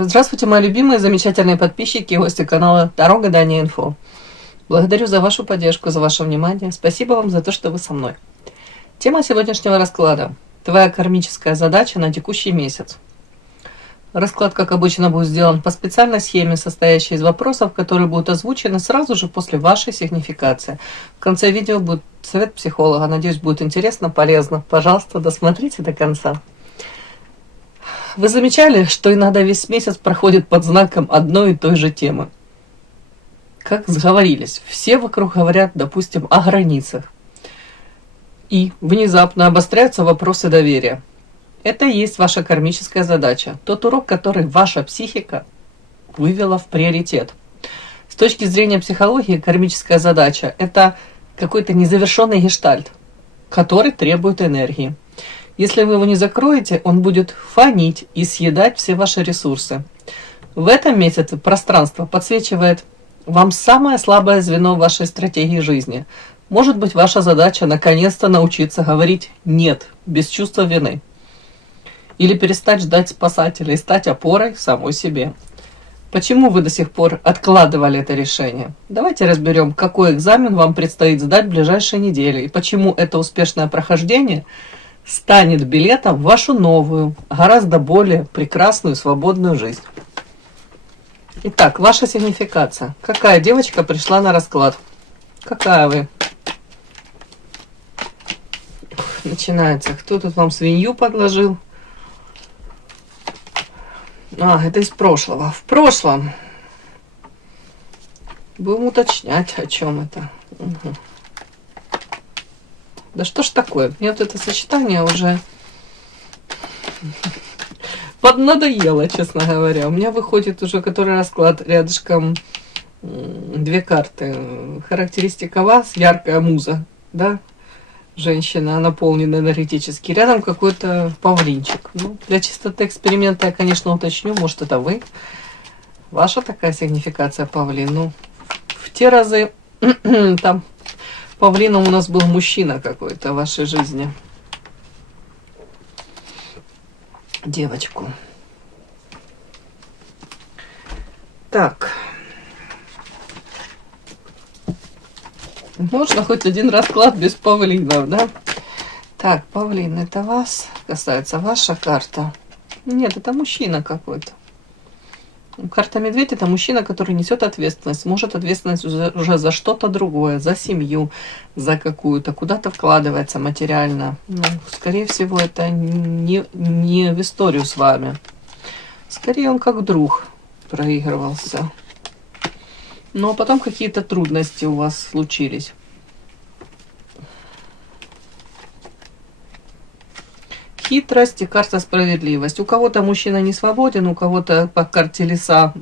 Здравствуйте, мои любимые, замечательные подписчики и гости канала Таро Гадание Инфо. Благодарю за вашу поддержку, за ваше внимание. Спасибо вам за то, что вы со мной. Тема сегодняшнего расклада. Твоя кармическая задача на текущий месяц. Расклад, как обычно, будет сделан по специальной схеме, состоящей из вопросов, которые будут озвучены сразу же после вашей сигнификации. В конце видео будет совет психолога. Надеюсь, будет интересно, полезно. Пожалуйста, досмотрите до конца. Вы замечали, что иногда весь месяц проходит под знаком одной и той же темы? Как сговорились. Все вокруг говорят, допустим, о границах. И внезапно обостряются вопросы доверия. Это и есть ваша кармическая задача. Тот урок, который ваша психика вывела в приоритет. С точки зрения психологии, кармическая задача – это какой-то незавершенный гештальт, который требует энергии. Если вы его не закроете, он будет фонить и съедать все ваши ресурсы. В этом месяце пространство подсвечивает вам самое слабое звено в вашей стратегии жизни. Может быть, ваша задача наконец-то научиться говорить «нет» без чувства вины. Или перестать ждать спасателя и стать опорой самой себе. Почему вы до сих пор откладывали это решение? Давайте разберем, какой экзамен вам предстоит сдать в ближайшие недели, и почему это успешное прохождение станет билетом в вашу новую, гораздо более прекрасную, свободную жизнь. Итак, ваша сигнификация. Какая девочка пришла на расклад? Какая вы? Начинается. Кто тут вам свинью подложил? Это из прошлого. В прошлом. Будем уточнять, о чем это. Угу. Да что ж такое? Мне вот это сочетание уже поднадоело, честно говоря. У меня выходит уже который расклад рядышком две карты. Характеристика вас, яркая муза, да? Женщина, наполнена энергетически. Рядом какой-то павлинчик. Ну, для чистоты эксперимента я, конечно, уточню. Может, это вы. Ваша такая сигнификация павлин. Ну, в те разы там павлином у нас был мужчина какой-то в вашей жизни. Девочку. Так. Можно хоть один расклад без павлинов, да? Так, павлин, это вас касается, ваша карта. Нет, это мужчина какой-то. Карта медведь – это мужчина, который несет ответственность, может ответственность уже за что-то другое, за семью, за какую-то, куда-то вкладывается материально. Ну, скорее всего, это не в историю с вами. Скорее, он как друг проигрывался. Но потом какие-то трудности у вас случились. Хитрость и карта справедливость. У кого-то мужчина не свободен, у кого-то по карте леса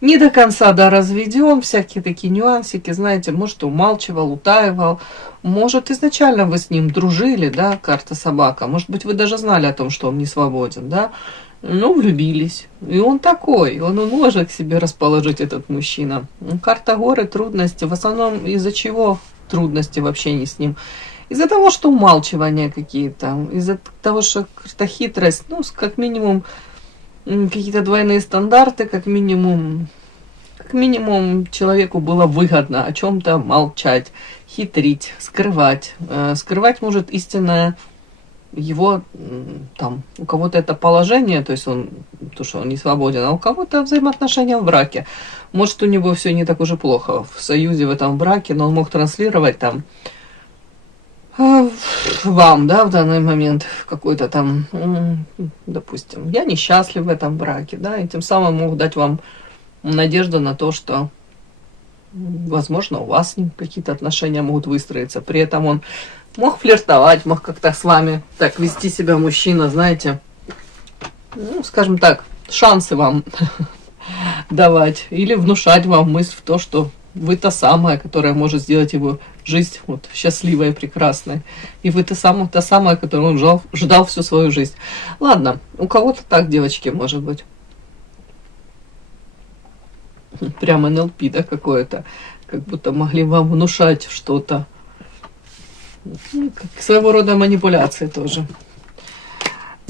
не до конца разведен. Всякие такие нюансики, знаете, может, умалчивал, утаивал. Может, изначально вы с ним дружили, да, карта собака. Может быть, вы даже знали о том, что он не свободен, да. Ну, влюбились. И он такой, он может к себе расположить, этот мужчина. Карта горы, трудности. В основном из-за чего трудности в общении с ним? Из-за того, что умалчивания какие-то. Из-за того, что карта хитрость. Ну, как минимум, какие-то двойные стандарты. Как минимум человеку было выгодно о чем-то молчать, хитрить, скрывать. Скрывать может истинное его, там, у кого-то это положение, то есть то, что он не свободен, а у кого-то взаимоотношения в браке. Может, у него все не так уже плохо в союзе, в этом браке, но он мог транслировать там вам, да, в данный момент какой-то там, допустим, я несчастлив в этом браке, да, и тем самым мог дать вам надежду на то, что, возможно, у вас с ним какие-то отношения могут выстроиться. При этом он мог флиртовать, мог как-то с вами так вести себя мужчина, знаете, ну, скажем так, шансы вам давать или внушать вам мысль в то, что вы та самая, которая может сделать его жизнь вот счастливой и прекрасной. И вы та самая, которую он ждал всю свою жизнь. Ладно, у кого-то так, девочки, может быть. Прямо НЛП, да, какое-то. Как будто могли вам внушать что-то. Своего рода манипуляции тоже.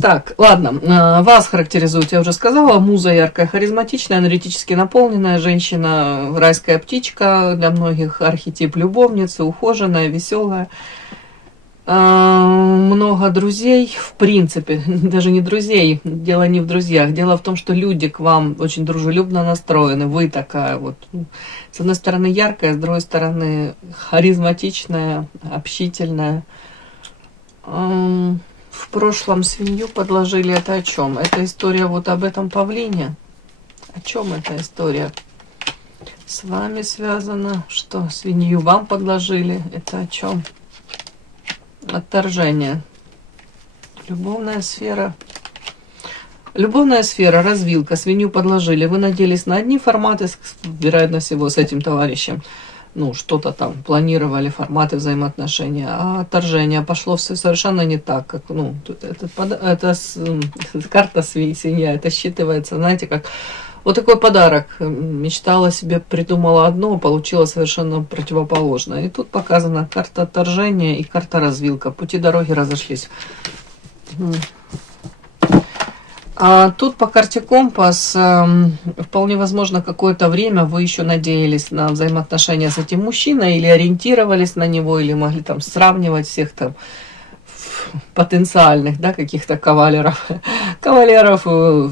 Так, ладно, вас характеризует, я уже сказала, муза яркая, харизматичная, энергетически наполненная женщина, райская птичка, для многих архетип любовницы, ухоженная, веселая. Много друзей, в принципе, даже не друзей, дело не в друзьях, дело в том, что люди к вам очень дружелюбно настроены, вы такая вот, с одной стороны яркая, с другой стороны харизматичная, общительная. В прошлом свинью подложили, это о чем? Это история вот об этом павлине? О чем эта история? С вами связано, что свинью вам подложили, это о чем? Отторжение. Любовная сфера. Любовная сфера, развилка, свинью подложили. Вы надеялись на одни форматы, вероятно всего, с этим товарищем. Ну, что-то там планировали, форматы взаимоотношения, а отторжение пошло все совершенно не так, как, ну, это карта свинья, это считывается, знаете, как вот такой подарок. Мечтала себе, придумала одно, получила совершенно противоположное. И тут показана карта отторжения и карта развилка. Пути дороги разошлись. А тут по карте компас вполне возможно какое-то время вы еще надеялись на взаимоотношения с этим мужчиной, или ориентировались на него, или могли там сравнивать всех там потенциальных, да, каких-то кавалеров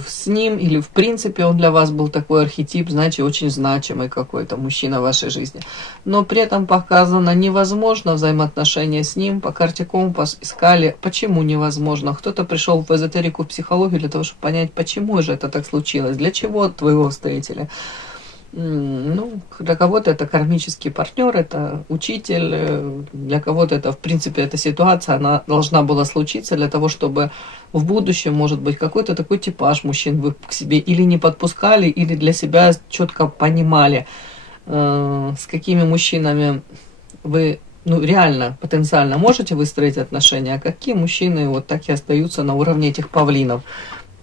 с ним, или в принципе он для вас был такой архетип, значит, очень значимый какой-то мужчина в вашей жизни. Но при этом показано невозможно взаимоотношения с ним. По карте компас искали, почему невозможно. Кто-то пришел в эзотерику, в психологию для того, чтобы понять, почему же это так случилось, для чего твоего встретили. Ну, для кого-то это кармический партнер, это учитель, для кого-то это, в принципе, эта ситуация, она должна была случиться для того, чтобы в будущем, может быть, какой-то такой типаж мужчин вы к себе или не подпускали, или для себя четко понимали, с какими мужчинами вы, ну, реально, потенциально можете выстроить отношения, а какие мужчины вот так и остаются на уровне этих павлинов.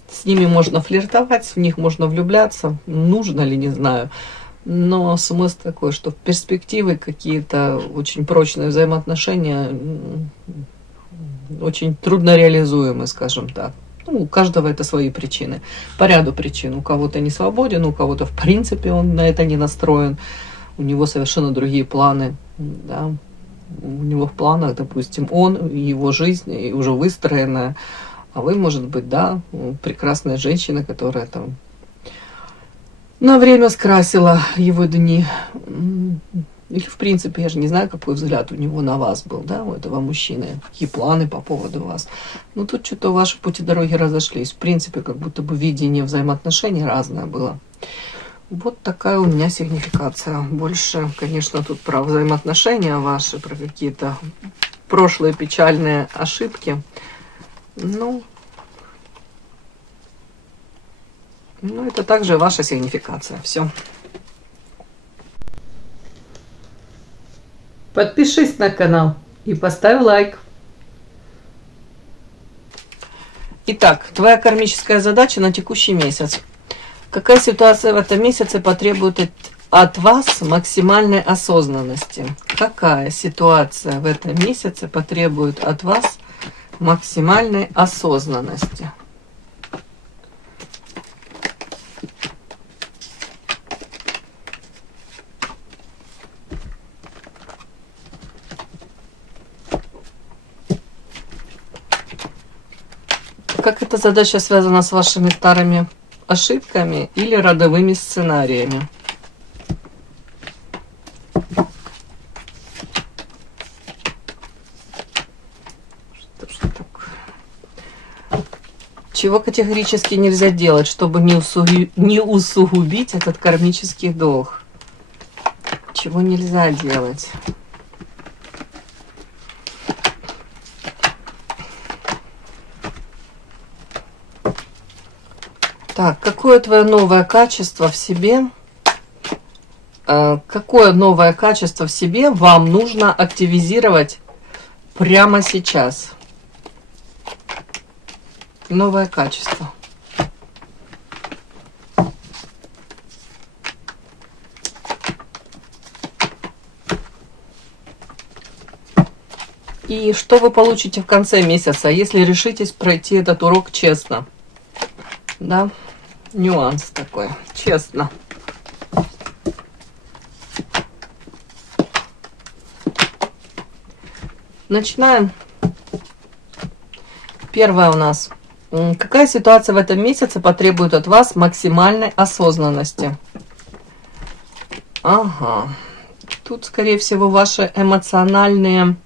С ними можно флиртовать, в них можно влюбляться, нужно ли, не знаю. Но смысл такой, что в перспективе какие-то очень прочные взаимоотношения очень трудно реализуемы, скажем так. Ну, у каждого это свои причины. По ряду причин. У кого-то не свободен, у кого-то в принципе он на это не настроен. У него совершенно другие планы. Да. У него в планах, допустим, он, его жизнь и уже выстроенная. А вы, может быть, да, прекрасная женщина, которая там на время скрасила его дни. Или, в принципе, я же не знаю, какой взгляд у него на вас был, да, у этого мужчины, какие планы по поводу вас. Но тут что-то ваши пути дороги разошлись. В принципе, как будто бы видение взаимоотношений разное было. Вот такая у меня сигнификация. Больше, конечно, тут про взаимоотношения ваши, про какие-то прошлые печальные ошибки. Ну, это также ваша сигнификация. Все. Подпишись на канал и поставь лайк. Итак, твоя кармическая задача на текущий месяц. Какая ситуация в этом месяце потребует от вас максимальной осознанности? Какая ситуация в этом месяце потребует от вас максимальной осознанности? Как эта задача связана с вашими старыми ошибками или родовыми сценариями? Что такое? Чего категорически нельзя делать, чтобы не усугубить этот кармический долг? Чего нельзя делать? Так, какое твое новое качество в себе? Какое новое качество в себе вам нужно активизировать прямо сейчас? Новое качество. И что вы получите в конце месяца, если решитесь пройти этот урок честно? Да, нюанс такой, честно. Начинаем. Первое у нас. Какая ситуация в этом месяце потребует от вас максимальной осознанности? Ага. Тут, скорее всего, ваши эмоциональные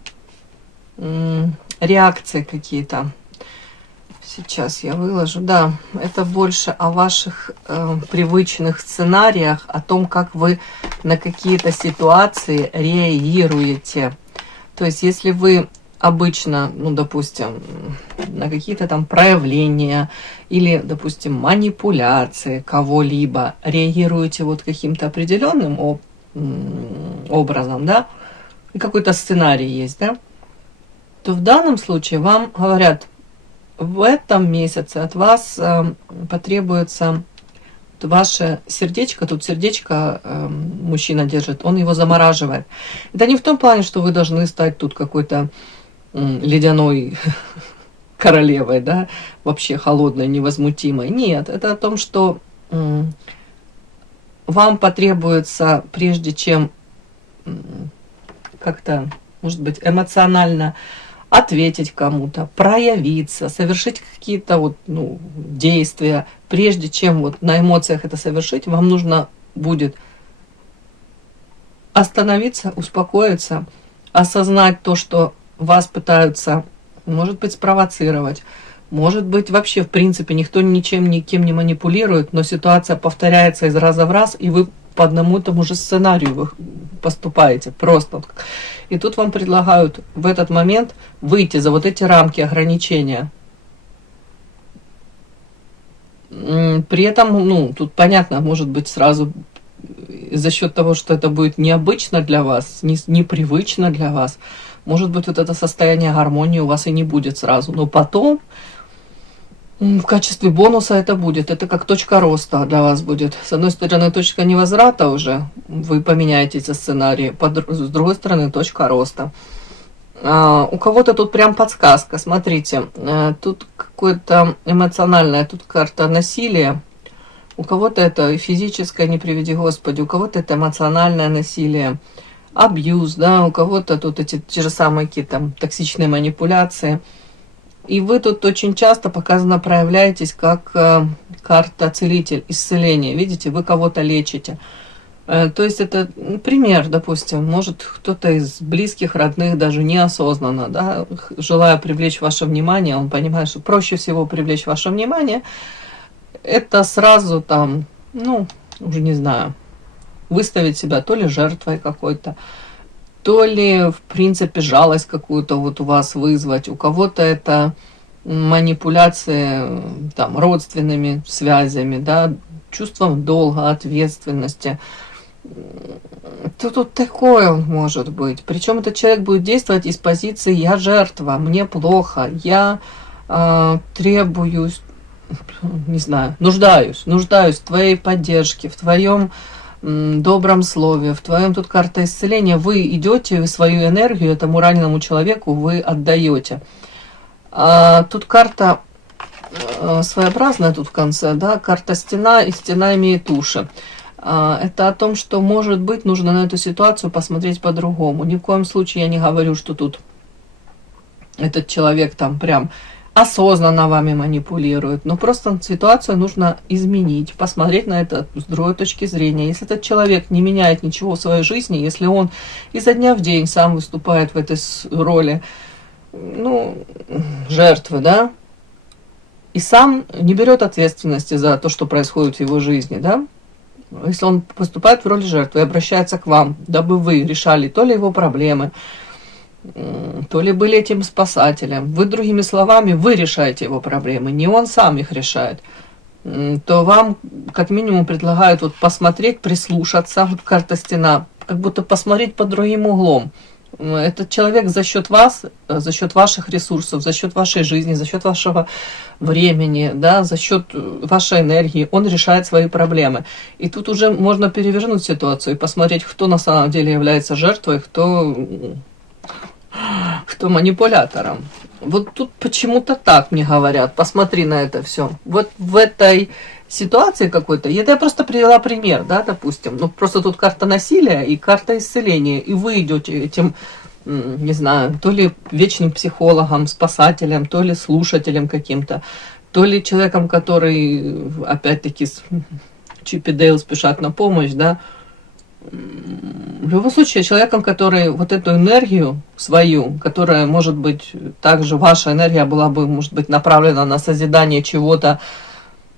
реакции какие-то. Сейчас я выложу. Да, это больше о ваших привычных сценариях, о том, как вы на какие-то ситуации реагируете. То есть, если вы обычно, ну, допустим, на какие-то там проявления или, допустим, манипуляции кого-либо реагируете вот каким-то определенным образом, да, и какой-то сценарий есть, да, то в данном случае вам говорят, в этом месяце от вас потребуется ваше сердечко, тут сердечко мужчина держит, он его замораживает. Это не в том плане, что вы должны стать тут какой-то ледяной королевой, да, вообще холодной, невозмутимой. Нет, это о том, что вам потребуется, прежде чем как-то, может быть, эмоционально ответить кому-то, проявиться, совершить какие-то вот, ну, действия, прежде чем вот на эмоциях это совершить, вам нужно будет остановиться, успокоиться, осознать то, что вас пытаются, может быть, спровоцировать, может быть, вообще, в принципе, никто ничем, никем не манипулирует, но ситуация повторяется из раза в раз, и вы по одному и тому же сценарию вы поступаете просто. И тут вам предлагают в этот момент выйти за вот эти рамки ограничения. При этом, ну, тут понятно, может быть, сразу за счет того, что это будет необычно для вас, непривычно для вас, может быть, вот это состояние гармонии у вас и не будет сразу. Но потом в качестве бонуса это будет. Это как точка роста для вас будет. С одной стороны, точка невозврата уже, вы поменяете эти сценарии. С другой стороны, точка роста. У кого-то тут прям подсказка. Смотрите, тут какое-то эмоциональное, тут карта насилия. У кого-то это физическое, не приведи Господи, у кого-то это эмоциональное насилие, абьюз, да, у кого-то тут эти те же самые какие-то токсичные манипуляции. И вы тут очень часто показано проявляетесь как карта целитель, исцеление. Видите, вы кого-то лечите. То есть это пример, допустим, может кто-то из близких, родных даже неосознанно, да, желая привлечь ваше внимание, он понимает, что проще всего привлечь ваше внимание, это сразу там, ну, уже не знаю, выставить себя то ли жертвой какой-то, то ли, в принципе, жалость какую-то вот у вас вызвать. У кого-то это манипуляции там, родственными связями, да, чувством долга, ответственности. Тут такое может быть. Причем этот человек будет действовать из позиции «я жертва, мне плохо, я требуюсь, не знаю, нуждаюсь в твоей поддержке, в твоем добром слове, в твоем тут карта исцеления, вы идете, свою энергию этому раненому человеку вы отдаете. Тут карта своеобразная тут в конце, да, карта стена, и стена имеет уши. Это о том, что, может быть, нужно на эту ситуацию посмотреть по-другому. Ни в коем случае я не говорю, что тут этот человек там прям осознанно вами манипулирует. Но просто ситуацию нужно изменить, посмотреть на это с другой точки зрения. Если этот человек не меняет ничего в своей жизни, если он изо дня в день сам выступает в этой роли, ну, жертвы, да, и сам не берет ответственности за то, что происходит в его жизни, да, если он поступает в роли жертвы и обращается к вам, дабы вы решали то ли его проблемы, то ли были этим спасателем, вы, другими словами, вы решаете его проблемы, не он сам их решает, то вам как минимум предлагают вот посмотреть, прислушаться, вот карта стена, как будто посмотреть под другим углом. Этот человек за счет вас, за счет ваших ресурсов, за счет вашей жизни, за счет вашего времени, да, за счет вашей энергии, он решает свои проблемы. И тут уже можно перевернуть ситуацию и посмотреть, кто на самом деле является жертвой, кто кто манипулятором. Вот тут почему-то так мне говорят. Посмотри на это все. Вот в этой ситуации какой-то, это я просто привела пример, да, допустим. Ну, просто тут карта насилия и карта исцеления. И вы идете этим, не знаю, то ли вечным психологом, спасателем, то ли слушателем каким-то, то ли человеком, который, опять-таки, Чип и Дейл спешат на помощь, да. В любом случае, человеком, который вот эту энергию свою, которая, может быть, также ваша энергия была бы, может быть, направлена на созидание чего-то,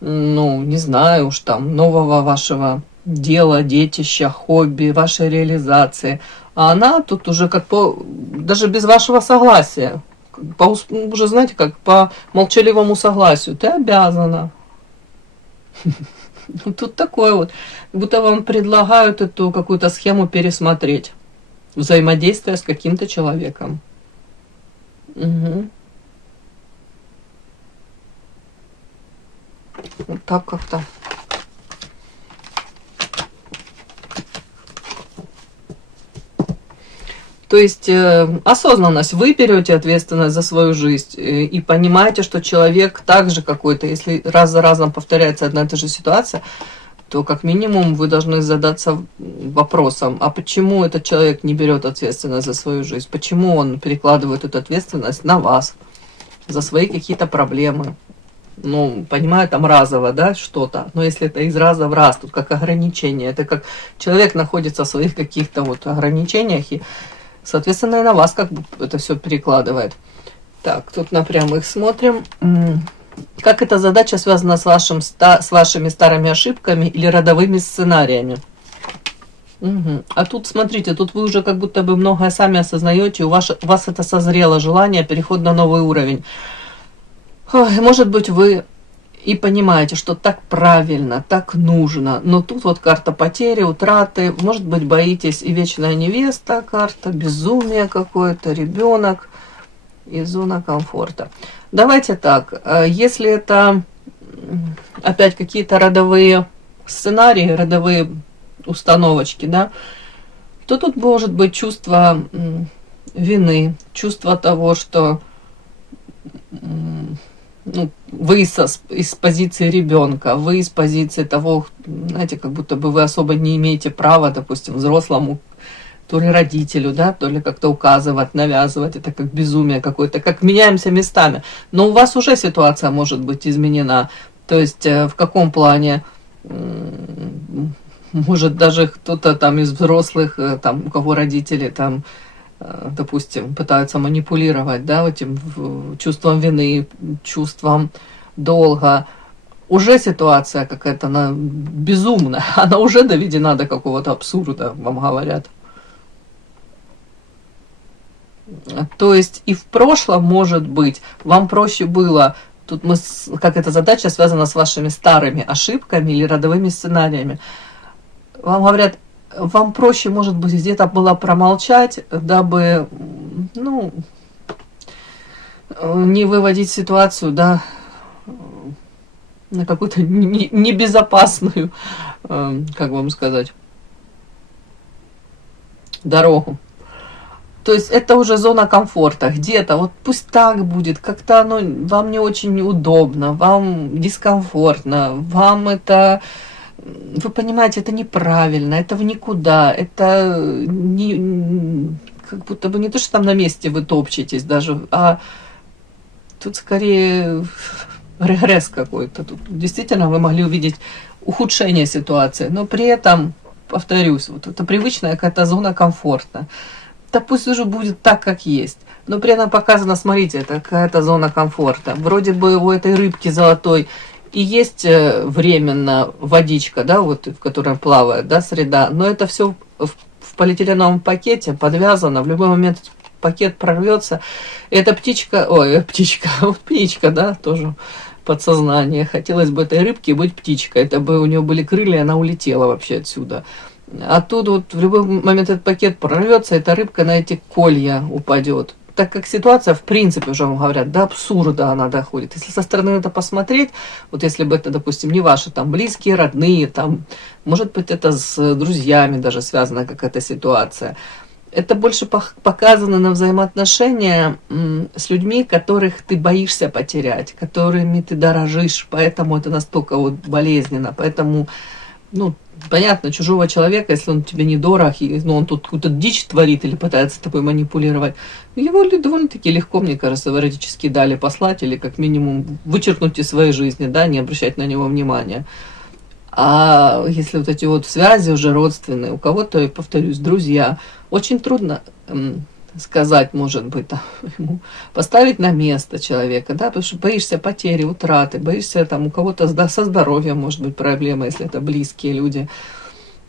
ну, не знаю уж там, нового вашего дела, детища, хобби, вашей реализации. А она тут уже как по, даже без вашего согласия, по, уже знаете, как по молчаливому согласию, ты обязана. Тут такое вот, будто вам предлагают эту какую-то схему пересмотреть. Взаимодействие с каким-то человеком. Угу. Вот так как-то. То есть осознанность, вы берете ответственность за свою жизнь и понимаете, что человек также какой-то, если раз за разом повторяется одна и та же ситуация, то как минимум вы должны задаться вопросом, а почему этот человек не берет ответственность за свою жизнь, почему он перекладывает эту ответственность на вас, за свои какие-то проблемы. Ну, понимаю, там разово, да, что-то, но если это из раза в раз, тут как ограничение, это как человек находится в своих каких-то вот ограничениях и, соответственно, и на вас как бы это все перекладывает. Так, тут напрямую их смотрим. Как эта задача связана с вашими старыми ошибками или родовыми сценариями? Угу. А тут, смотрите, тут вы уже как будто бы многое сами осознаете, у вас это созрело желание, переход на новый уровень. Ой, может быть, вы и понимаете, что так правильно, так нужно, но тут вот карта потери, утраты, может быть, боитесь и вечная невеста, карта безумие какое-то, ребенок и зона комфорта. Давайте так, если это опять какие-то родовые сценарии, родовые установочки, да, то тут может быть чувство вины, чувство того, что ну, вы из позиции ребенка, вы из позиции того, знаете, как будто бы вы особо не имеете права, допустим, взрослому, то ли родителю, да, то ли как-то указывать, навязывать, это как безумие какое-то, как меняемся местами. Но у вас уже ситуация может быть изменена. То есть в каком плане, может даже кто-то там из взрослых, там, у кого родители там, допустим, пытаются манипулировать, да, этим чувством вины, чувством долга. Уже ситуация какая-то, она безумная, она уже доведена до какого-то абсурда, вам говорят. То есть и в прошлом, может быть, вам проще было, тут мы, как эта задача связана с вашими старыми ошибками или родовыми сценариями. Вам говорят, вам проще, может быть, где-то было промолчать, дабы, ну, не выводить ситуацию, да, на какую-то небезопасную, как вам сказать, дорогу. То есть это уже зона комфорта, где-то, вот пусть так будет, как-то оно вам не очень удобно, вам дискомфортно, вам это, вы понимаете, это неправильно, это в никуда, это не, как будто бы не то, что там на месте вы топчетесь даже, а тут скорее регресс какой-то. Тут действительно вы могли увидеть ухудшение ситуации, но при этом, повторюсь, вот это привычная какая-то зона комфорта. Да пусть уже будет так, как есть. Но при этом показано, смотрите, это какая-то зона комфорта. Вроде бы у этой рыбки золотой и есть временно водичка, да, вот в которой плавает, да, среда. Но это все в полиэтиленовом пакете подвязано. В любой момент пакет прорвется. И эта птичка, птичка, да, тоже подсознание. Хотелось бы этой рыбке быть птичкой. Это бы у нее были крылья, она улетела вообще отсюда. Оттуда вот в любой момент этот пакет прорвется, эта рыбка на эти колья упадет. Так как ситуация, в принципе, уже вам говорят, до абсурда она доходит. Если со стороны это посмотреть, вот если бы это, допустим, не ваши там близкие, родные, там, может быть, это с друзьями даже связана какая-то ситуация. это больше показано на взаимоотношения с людьми, которых ты боишься потерять, которыми ты дорожишь, поэтому это настолько вот болезненно, поэтому, ну, понятно, чужого человека, если он тебе недорог, и, ну, он тут какую-то дичь творит или пытается тобой манипулировать, его довольно-таки легко, мне кажется, теоретически дали послать или как минимум вычеркнуть из своей жизни, да, не обращать на него внимания. А если вот эти вот связи уже родственные, у кого-то, я повторюсь, друзья, очень трудно сказать, может быть, там, ему поставить на место человека, да, потому что боишься потери, утраты, боишься там у кого-то со здоровьем, может быть, проблема, если это близкие люди.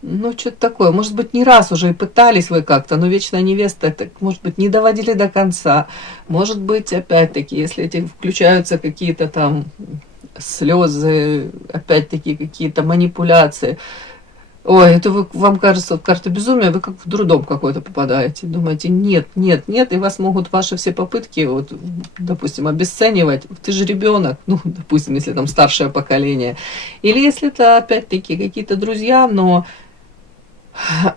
Ну, что-то такое. Может быть, не раз уже и пытались вы как-то, но вечная невеста, это, может быть, не доводили до конца. Может быть, опять-таки, если эти включаются какие-то там слезы, опять-таки какие-то манипуляции. Ой, это вам кажется, карта безумия, вы как в дурдом какой-то попадаете. Думаете, нет, нет, нет, и вас могут ваши все попытки, вот, допустим, обесценивать. Ты же ребенок, ну, допустим, если там старшее поколение. Или если это, опять-таки, какие-то друзья, но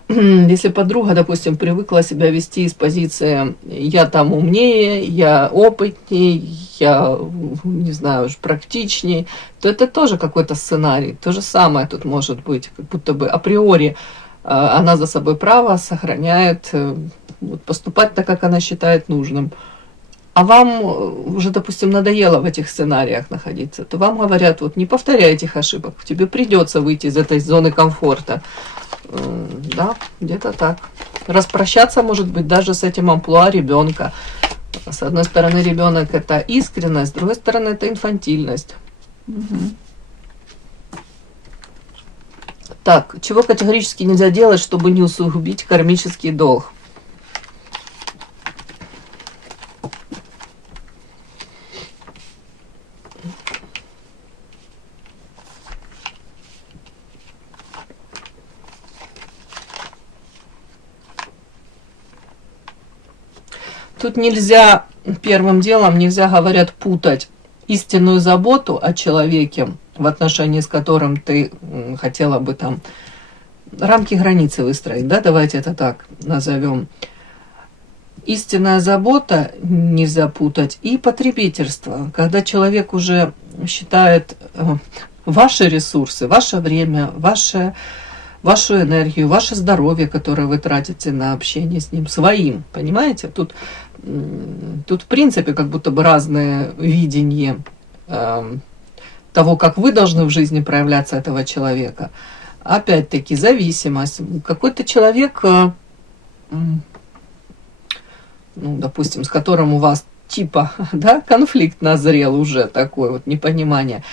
если подруга, допустим, привыкла себя вести из позиции «я там умнее, я опытнее, я, не знаю, уж практичнее», то это тоже какой-то сценарий. То же самое тут может быть, как будто бы априори она за собой право сохраняет поступать так, как она считает нужным. А вам уже, допустим, надоело в этих сценариях находиться, то вам говорят, вот не повторяй этих ошибок, тебе придется выйти из этой зоны комфорта. Да, где-то так. Распрощаться, может быть, даже с этим амплуа ребенка. С одной стороны, ребенок это искренность, с другой стороны, это инфантильность. Угу. Так, чего категорически нельзя делать, чтобы не усугубить кармический долг? Тут нельзя, первым делом, нельзя, говорят, путать истинную заботу о человеке, в отношении с которым ты хотела бы там рамки, границы выстроить, да, давайте это так назовем. Истинная забота нельзя путать и потребительство, когда человек уже считает ваши ресурсы, ваше время, вашу энергию, ваше здоровье, которое вы тратите на общение с ним, своим, понимаете? Тут в принципе как будто бы разные видения того, как вы должны в жизни проявляться этого человека. Опять-таки зависимость. Какой-то человек, ну, допустим, с которым у вас типа, да, конфликт назрел уже, такое вот непонимание,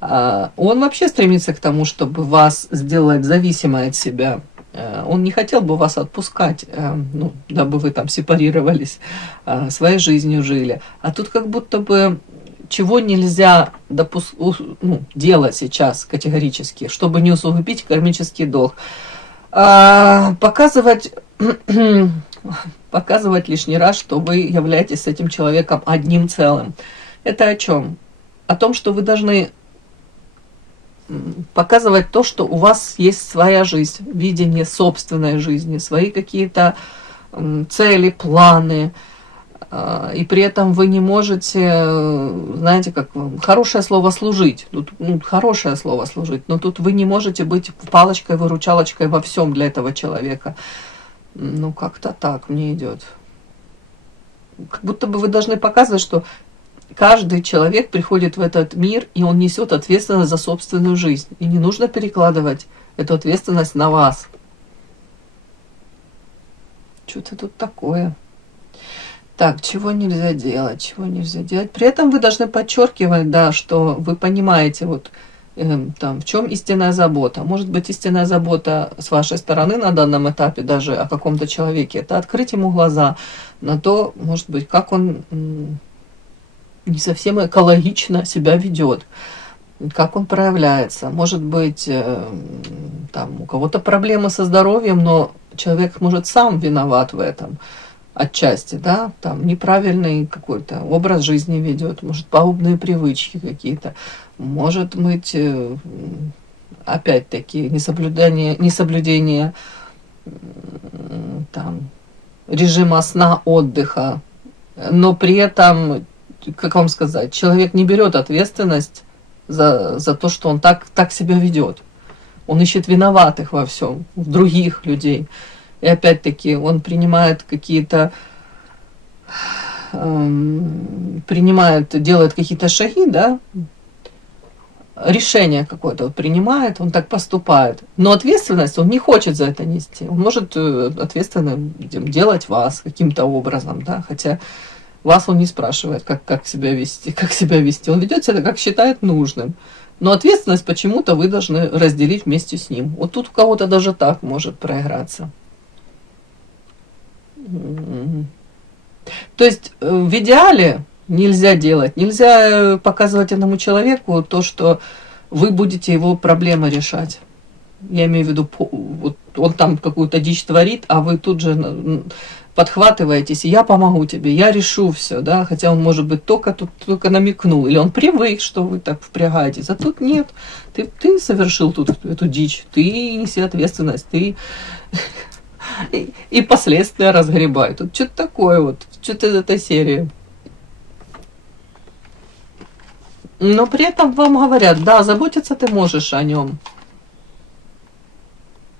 он вообще стремится к тому, чтобы вас сделать зависимой от себя. Он не хотел бы вас отпускать, ну, дабы вы там сепарировались, своей жизнью жили. А тут как будто бы чего нельзя делать сейчас категорически, чтобы не усугубить кармический долг. Показывать лишний раз, что вы являетесь с этим человеком одним целым. Это о чем? О том, что вы должны показывать то, что у вас есть своя жизнь, видение собственной жизни, свои какие-то цели, планы, и при этом вы не можете, знаете, как хорошее слово служить, тут хорошее слово служить, но тут вы не можете быть палочкой-выручалочкой во всем для этого человека. Ну, как-то так мне идет. Как будто бы вы должны показывать, что каждый человек приходит в этот мир, и он несет ответственность за собственную жизнь. И не нужно перекладывать эту ответственность на вас. Что-то тут такое. Так, чего нельзя делать, чего нельзя делать. При этом вы должны подчеркивать, да, что вы понимаете, вот, там, в чем истинная забота. Может быть, истинная забота с вашей стороны на данном этапе, даже о каком-то человеке, это открыть ему глаза на то, может быть, как он не совсем экологично себя ведет, как он проявляется. Может быть, там, у кого-то проблемы со здоровьем, но человек, может, сам виноват в этом отчасти, да, там неправильный какой-то образ жизни ведет, может, пагубные привычки какие-то, может быть, опять-таки, несоблюдение там режима сна, отдыха, но при этом, как вам сказать, человек не берет ответственность за то, что он так себя ведет. Он ищет виноватых во всем, других людей. И опять-таки он принимает какие-то, делает какие-то шаги, да, решение какое-то вот принимает, он так поступает. Но ответственность он не хочет за это нести. Он может ответственным делать вас каким-то образом, да, хотя вас он не спрашивает, как себя вести. Он ведет себя, как считает нужным. Но ответственность почему-то вы должны разделить вместе с ним. Вот тут у кого-то даже так может проиграться. То есть в идеале нельзя делать, нельзя показывать этому человеку то, что вы будете его проблемы решать. Я имею в виду, вот он там какую-то дичь творит, а вы тут же подхватываетесь, и я помогу тебе, я решу все, да, хотя он, может быть, только намекнул, или он привык, что вы так впрягаетесь, а тут нет, ты совершил тут эту дичь, ты неси ответственность, ты и последствия разгребай. Тут что-то такое вот, что-то из этой серии. Но при этом вам говорят, да, заботиться ты можешь о нем,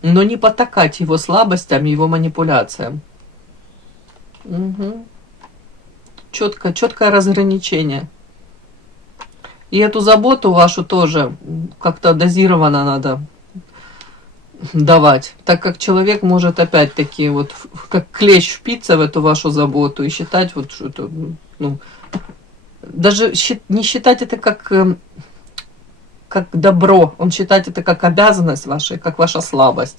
но не потакать его слабостям, его манипуляциям. Угу. Четкое разграничение. И эту заботу вашу тоже как-то дозированно надо давать, так как человек может опять-таки вот как клещ впиться в эту вашу заботу и считать вот что это, ну, даже не считать это как добро, он считает это как обязанность ваша, как ваша слабость.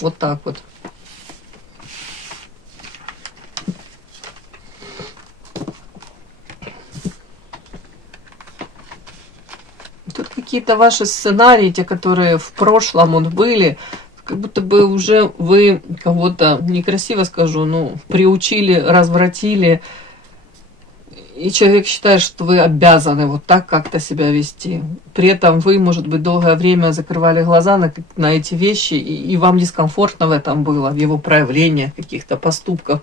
Вот так вот. Тут какие-то ваши сценарии, те, которые в прошлом вот были, как будто бы уже вы кого-то, некрасиво скажу, ну, приучили, развратили, и человек считает, что вы обязаны вот так как-то себя вести. При этом вы, может быть, долгое время закрывали глаза на эти вещи, и вам дискомфортно в этом было, в его проявлениях, каких-то поступков.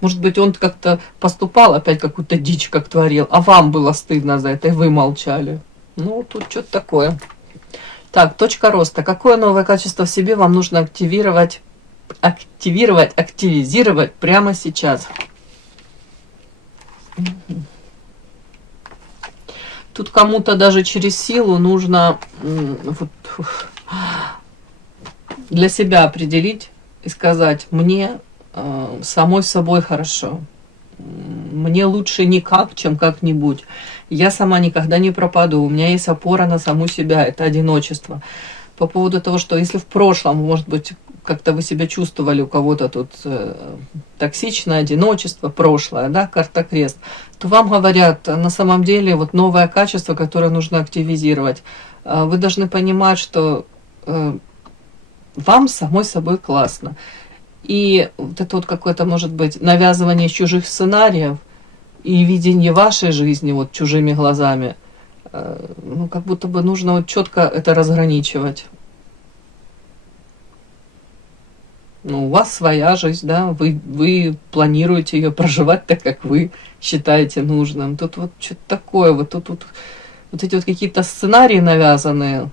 Может быть, он как-то поступал, опять какую-то дичь как творил, а вам было стыдно за это, и вы молчали. Ну, тут что-то такое. Так, точка роста. Какое новое качество в себе вам нужно активизировать прямо сейчас? Тут кому-то даже через силу нужно вот, для себя определить и сказать, мне самой собой хорошо. Мне лучше никак, чем как-нибудь. Я сама никогда не пропаду. У меня есть опора на саму себя. Это одиночество. По поводу того, что если в прошлом, может быть, как-то вы себя чувствовали, у кого-то тут токсичное одиночество, прошлое, да, карта крест, то вам говорят, на самом деле, вот новое качество, которое нужно активизировать. Вы должны понимать, что вам самой собой классно. И вот это вот какое-то, может быть, навязывание чужих сценариев и видение вашей жизни вот чужими глазами, ну, как будто бы нужно вот четко это разграничивать. Ну, у вас своя жизнь, да, вы планируете ее проживать так, как вы считаете нужным. Тут вот что-то такое, вот тут вот эти вот какие-то сценарии навязанные,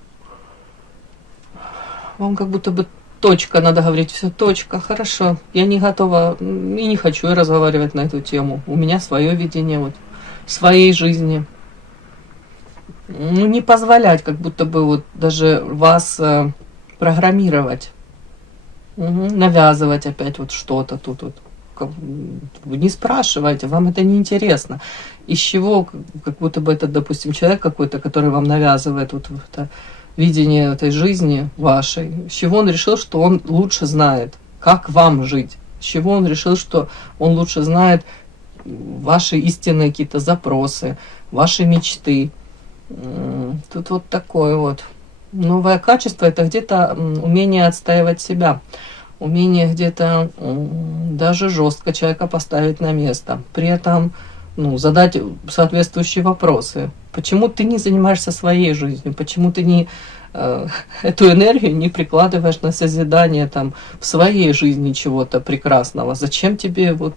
вам как будто бы точка, надо говорить, все, точка, хорошо, я не готова и не хочу разговаривать на эту тему. У меня свое видение вот своей жизни. Ну, не позволять, как будто бы вот даже вас программировать, навязывать опять вот что-то тут вот. Вы не спрашивайте, вам это не интересно. Из чего, как будто бы это, допустим, человек какой-то, который вам навязывает вот это видение этой жизни вашей, с чего он решил, что он лучше знает, как вам жить, с чего он решил, что он лучше знает ваши истинные какие-то запросы, ваши мечты. Тут вот такое вот. Новое качество – это где-то умение отстаивать себя, умение где-то даже жестко человека поставить на место, при этом задать соответствующие вопросы. Почему ты не занимаешься своей жизнью? Почему ты не эту энергию не прикладываешь на созидание там в своей жизни чего-то прекрасного. Зачем тебе вот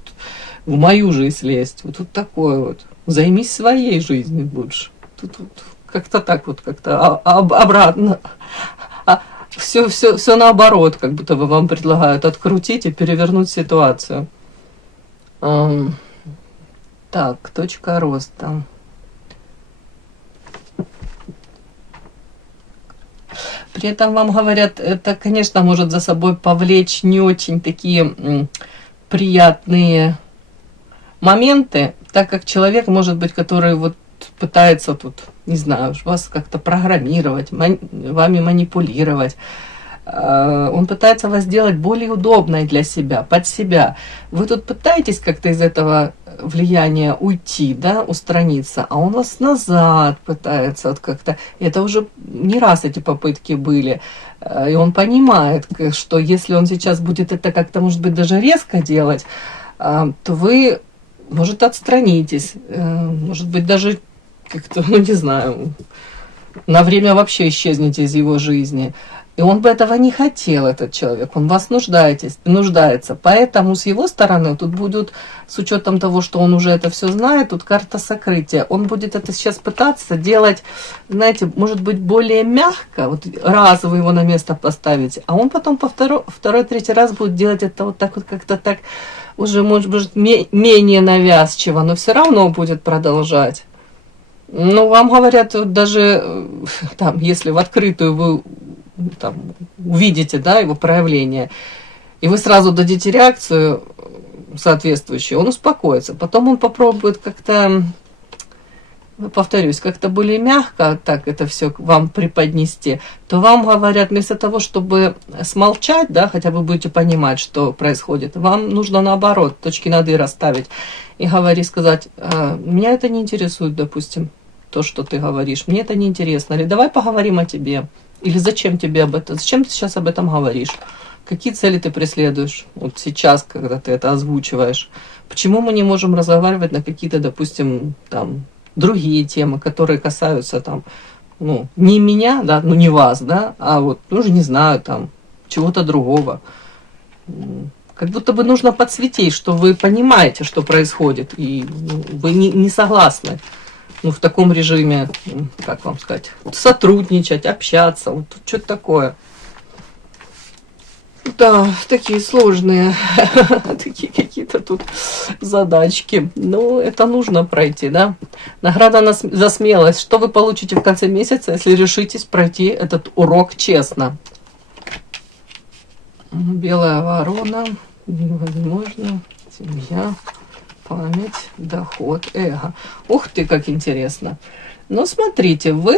в мою жизнь лезть? Вот тут такое вот. Займись своей жизнью больше. Тут вот как-то так вот, как-то обратно. Все наоборот, как будто бы вам предлагают открутить и перевернуть ситуацию. Так, точка роста. При этом вам говорят, это, конечно, может за собой повлечь не очень такие приятные моменты, так как человек, может быть, который вот пытается тут, не знаю, вас как-то программировать, вами манипулировать, он пытается вас сделать более удобной для себя, под себя. Вы тут пытаетесь как-то из этого влияния уйти, да, устраниться, а он вас назад пытается вот как-то. Это уже не раз эти попытки были. И он понимает, что если он сейчас будет это как-то, может быть, даже резко делать, то вы, может, отстранитесь, может быть, даже как-то, ну, не знаю, на время вообще исчезнете из его жизни. И он бы этого не хотел, этот человек. Он в вас нуждается. Поэтому с его стороны тут будут, с учетом того, что он уже это все знает, тут карта сокрытия. Он будет это сейчас пытаться делать, знаете, может быть, более мягко. Вот раз вы его на место поставите, а он потом по второй, третий раз будет делать это вот так вот, как-то так, уже, может быть, менее навязчиво, но все равно будет продолжать. Ну, вам говорят, даже там, если в открытую вы там увидите, да, его проявление, и вы сразу дадите реакцию соответствующую, он успокоится. Потом он попробует как-то, повторюсь, как-то более мягко так это все вам преподнести, то вам говорят, вместо того, чтобы смолчать, да, хотя вы будете понимать, что происходит, вам нужно наоборот точки над «и» расставить и сказать, меня это не интересует, допустим, то, что ты говоришь, мне это не интересно, или давай поговорим о тебе. Или зачем тебе об этом? Зачем ты сейчас об этом говоришь? Какие цели ты преследуешь? Вот сейчас, когда ты это озвучиваешь. Почему мы не можем разговаривать на какие-то, допустим, там, другие темы, которые касаются там, ну, не меня, да, ну не вас, да, а вот, ну, уже не знаю, там, чего-то другого. Как будто бы нужно подсветить, что вы понимаете, что происходит, и вы не согласны. Ну, в таком режиме, как вам сказать, сотрудничать, общаться, вот что-то такое. Да, такие сложные, такие какие-то тут задачки. Но это нужно пройти, да. Награда за смелость. Что вы получите в конце месяца, если решитесь пройти этот урок честно? Белая ворона, невозможно, семья. Память, доход, эго. Ух ты, как интересно. Ну, смотрите, вы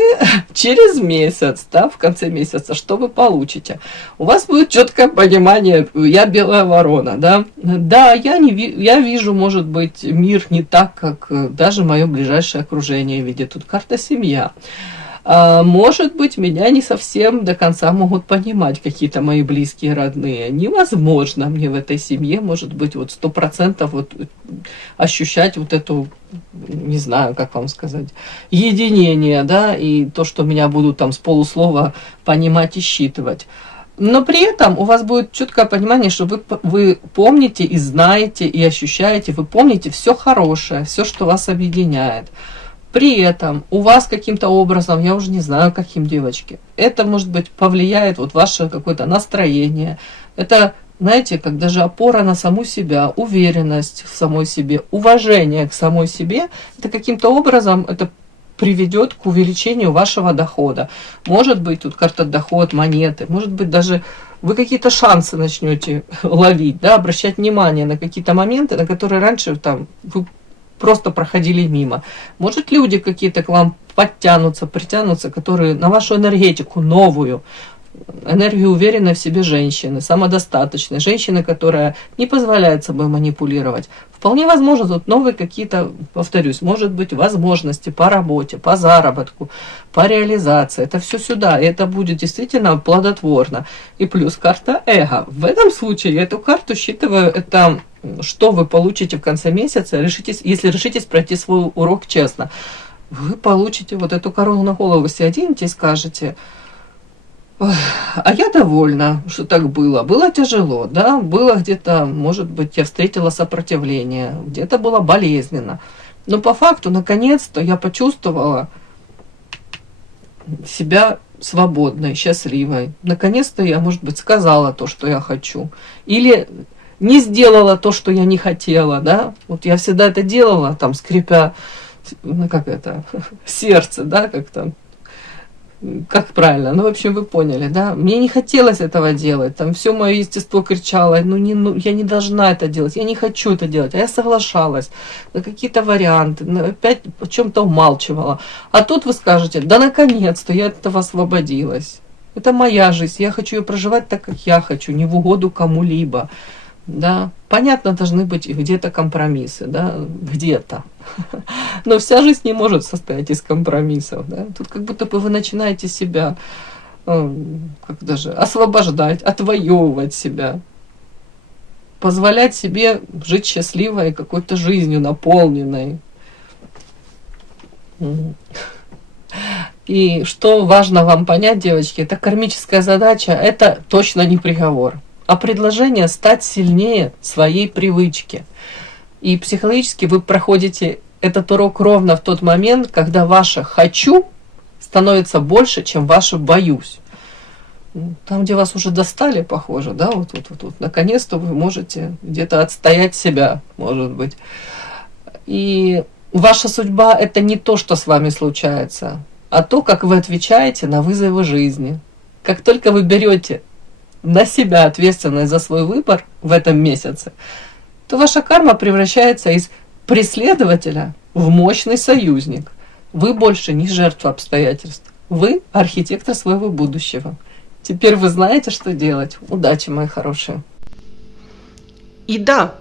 через месяц, да, в конце месяца, что вы получите? У вас будет четкое понимание, я белая ворона, да. Да, я вижу, может быть, мир не так, как даже мое ближайшее окружение видит. Тут карта семья. Может быть, меня не совсем до конца могут понимать какие-то мои близкие, родные. Невозможно мне в этой семье, может быть, вот 100% вот ощущать вот эту, не знаю, как вам сказать, единение, да, и то, что меня будут там с полуслова понимать и считывать. Но при этом у вас будет четкое понимание, что вы помните и знаете, и ощущаете, вы помните все хорошее, все, что вас объединяет. При этом у вас каким-то образом, я уже не знаю, каким, девочки, это, может быть, повлияет вот ваше какое-то настроение. Это, знаете, как даже опора на саму себя, уверенность в самой себе, уважение к самой себе. Это каким-то образом это приведет к увеличению вашего дохода. Может быть, тут карта доход, монеты, может быть, даже вы какие-то шансы начнете ловить, да, обращать внимание на какие-то моменты, на которые раньше там вы просто проходили мимо. Может, люди какие-то к вам подтянутся, притянутся, которые на вашу энергетику новую, энергию уверенной в себе женщины, самодостаточной, женщины, которая не позволяет собой манипулировать. Вполне возможно, тут новые какие-то, повторюсь, может быть, возможности по работе, по заработку, по реализации. Это все сюда, и это будет действительно плодотворно. И плюс карта эго. В этом случае я эту карту считываю, это что вы получите в конце месяца, если решитесь пройти свой урок честно. Вы получите вот эту корону на голову, сядете и скажете: Ой, а я довольна, что так было. Было тяжело, да, было где-то, может быть, я встретила сопротивление, где-то было болезненно. Но по факту, наконец-то, я почувствовала себя свободной, счастливой. Наконец-то я, может быть, сказала то, что я хочу. Или не сделала то, что я не хотела, да. Вот я всегда это делала, там, скрипя, ну, как это, сердце, да, как там. Как правильно, ну, в общем, вы поняли, да, мне не хотелось этого делать, там, все мое естество кричало, я не должна это делать, я не хочу это делать, а я соглашалась на какие-то варианты, опять о чем-то умалчивала, а тут вы скажете, да, наконец-то я от этого освободилась, это моя жизнь, я хочу ее проживать так, как я хочу, не в угоду кому-либо, да, понятно, должны быть где-то компромиссы, да, где-то. Но вся жизнь не может состоять из компромиссов, да. Тут как будто бы вы начинаете себя как даже освобождать, отвоевывать себя, позволять себе жить счастливой какой-то жизнью наполненной. И что важно вам понять, девочки, это кармическая задача, это точно не приговор, а предложение стать сильнее своей привычки. И психологически вы проходите этот урок ровно в тот момент, когда ваше «хочу» становится больше, чем ваше «боюсь». Там, где вас уже достали, похоже, да, вот, наконец-то вы можете где-то отстоять себя, может быть. И ваша судьба – это не то, что с вами случается, а то, как вы отвечаете на вызовы жизни. Как только вы берете на себя ответственность за свой выбор в этом месяце, то ваша карма превращается из преследователя в мощный союзник. Вы больше не жертва обстоятельств. Вы архитектор своего будущего. Теперь вы знаете, что делать. Удачи, мои хорошие. И да,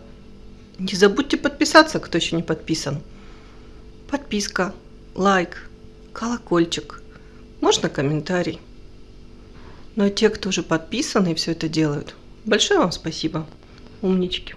не забудьте подписаться, кто еще не подписан. Подписка, лайк, колокольчик, можно комментарий. Но те, кто уже подписаны и все это делают, большое вам спасибо. Умнички.